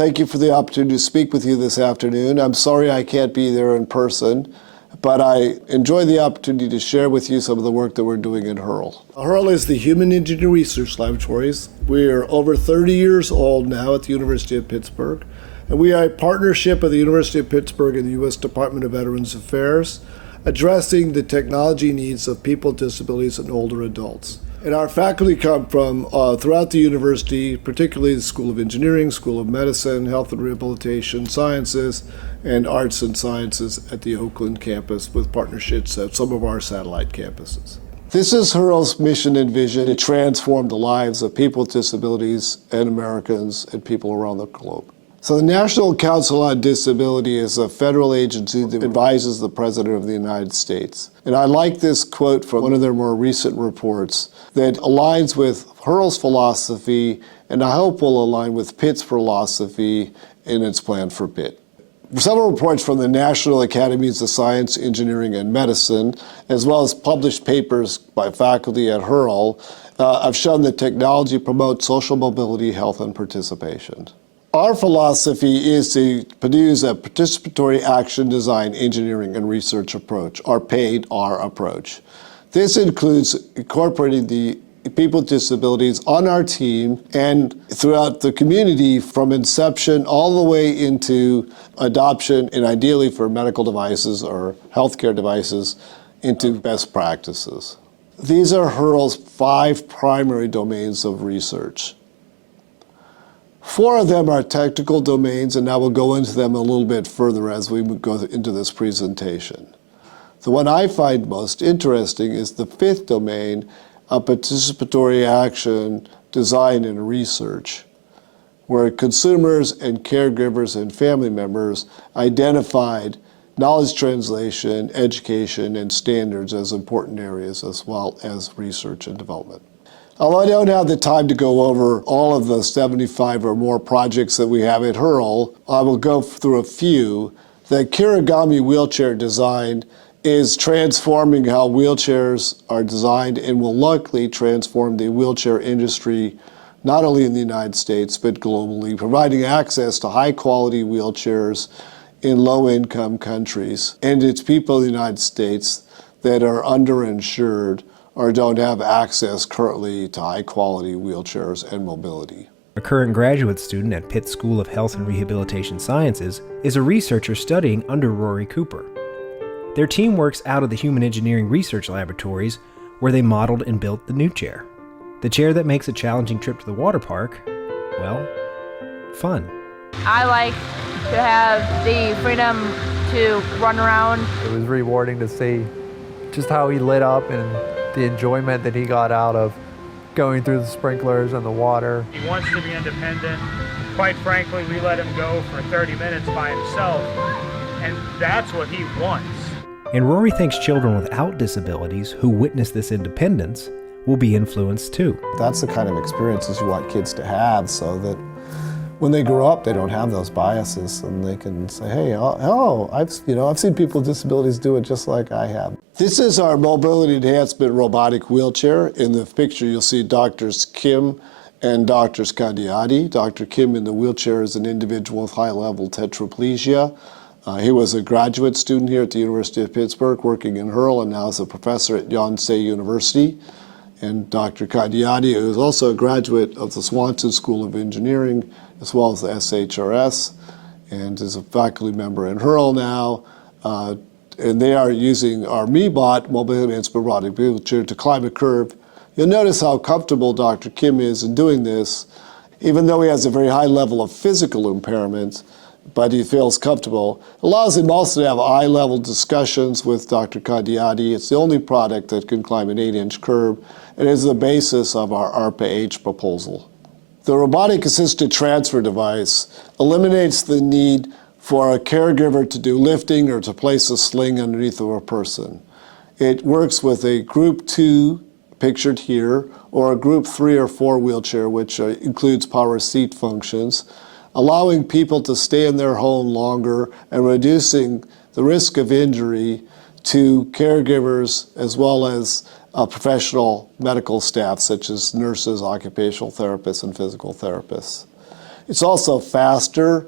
Thank you for the opportunity to speak with you this afternoon. I'm sorry I can't be there in person, but I enjoy the opportunity to share with you some of the work that we're doing at HERL. HERL is the Human Engineering Research Laboratories. We are over 30 years old now at the University of Pittsburgh, and we are a partnership of the University of Pittsburgh and the U.S. Department of Veterans Affairs, addressing the technology needs of people with disabilities and older adults. And our faculty come from throughout the university, particularly the School of Engineering, School of Medicine, Health and Rehabilitation Sciences, and Arts and Sciences at the Oakland campus with partnerships at some of our satellite campuses. This is HERL's mission and vision to transform the lives of people with disabilities and Americans and people around the globe. So the National Council on Disability is a federal agency that advises the President of the United States. And I like this quote from one of their more recent reports that aligns with HERL's philosophy and I hope will align with Pitt's philosophy in its plan for Pitt. Several reports from the National Academies of Science, Engineering, and Medicine, as well as published papers by faculty at HERL, have shown that technology promotes social mobility, health, and participation. Our philosophy is to produce a participatory action design, engineering, and research approach, or PAID-R approach. This includes incorporating the people with disabilities on our team and throughout the community from inception all the way into adoption and ideally for medical devices or healthcare devices into best practices. These are HERL's 5 primary domains of research. 4 of them are technical domains, and I will go into them a little bit further as we go into this presentation. The one I find most interesting is the 5th domain, of participatory action, design, and research, where consumers and caregivers and family members identified knowledge translation, education, and standards as important areas, as well as research and development. Although I don't have the time to go over all of the 75 or more projects that we have at HERL, I will go through a few. The Kirigami wheelchair design is transforming how wheelchairs are designed and will likely transform the wheelchair industry, not only in the United States, but globally, providing access to high-quality wheelchairs in low-income countries. And it's people in the United States that are underinsured or don't have access currently to high-quality wheelchairs and mobility. A current graduate student at Pitt School of Health and Rehabilitation Sciences is a researcher studying under Rory Cooper. Their team works out of the Human Engineering Research Laboratories, where they modeled and built the new chair. The chair that makes a challenging trip to the water park, well, fun. I like to have the freedom to run around. It was rewarding to see just how he lit up and the enjoyment that he got out of going through the sprinklers and the water. He wants to be independent. Quite frankly, we let him go for 30 minutes by himself, and that's what he wants. And Rory thinks children without disabilities who witness this independence will be influenced too. That's the kind of experiences you want kids to have so that when they grow up, they don't have those biases and they can say, hey, I've seen people with disabilities do it just like I have. This is our mobility enhancement robotic wheelchair. In the picture, you'll see Drs. Kim and Drs. Kandiati. Dr. Kim in the wheelchair is an individual with high-level tetraplegia. He was a graduate student here at the University of Pittsburgh working in HERL and now is a professor at Yonsei University. And Dr. Kandiati is also a graduate of the Swanson School of Engineering as well as the SHRS and is a faculty member in HERL now. And they are using our MeBot, mobile enhancement robotic wheelchair, to climb a curve. You'll notice how comfortable Dr. Kim is in doing this, even though he has a very high level of physical impairment, but he feels comfortable. It allows him also to have eye-level discussions with Dr. Kandiati. It's the only product that can climb an 8-inch curve, and is the basis of our ARPA-H proposal. The robotic assisted transfer device eliminates the need for a caregiver to do lifting or to place a sling underneath of a person. It works with a group 2, pictured here, or a group 3 or 4 wheelchair, which includes power seat functions, allowing people to stay in their home longer and reducing the risk of injury to caregivers as well as professional medical staff such as nurses, occupational therapists, and physical therapists. It's also faster